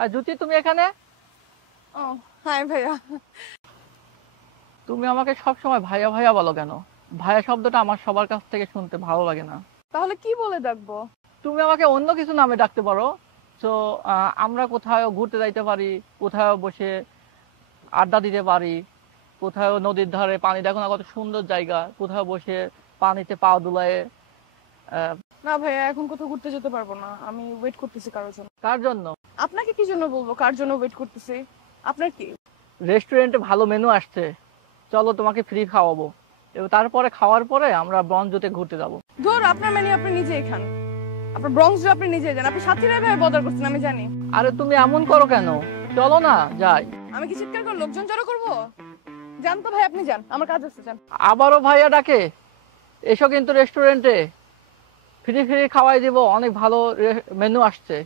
আর জ্যোতি, তুমি এখানে? ও হাই ভাইয়া। তুমি আমাকে সব সময় ভাইয়া ভাইয়া বলো কেন? ভাইয়া শব্দটা আমার সবার কাছ থেকে শুনতে ভালো লাগে না। তাহলে কি বলে ডাকবো? তুমি আমাকে অন্য কিছু নামে ডাকতে পারো। তো আমরা কোথাও ঘুরতে যাইতে পারি, কোথাও বসে আড্ডা দিতে পারি, কোথাও নদীর ধারে, পানি দেখো না কত সুন্দর জায়গা, কোথাও বসে পানিতে পা দুলায়ে। আহ, না ভাইয়া, এখন কোথাও ঘুরতে যেতে পারবো না, আমি ওয়েট করতেছি কারোর জন্য। কার জন্য? আপনাকে কি জন্য বলবো কার জন্য ওয়েট করতেছি? আপনার কি? রেস্টুরেন্টে ভালো মেনু আসছে, চলো তোমাকে ফ্রি খাওয়াবো। এবং তারপরে খাওয়ার পরে আমরা ব্রঞ্জতে ঘুরতে যাব। ধর, আপনার মেনু আপনি নিজেই খান, আপনার ব্রঙ্কস আপনি নিজেই যান, আপনি সাথী ভাবে বদল করছেন আমি জানি। আরে তুমি এমন করো কেন? চলো না যাই। আমি কি চিৎকার করে লোকজন জড়ো করবো? যান তো ভাই, আপনি যান, আমার কাজ আছে, যান। আবারও ভাইয়া ডাকে? এসো কিন্তু রেস্টুরেন্টে, ফ্রি ফ্রি খাওয়াই দিব, অনেক ভালো মেনু আসছে।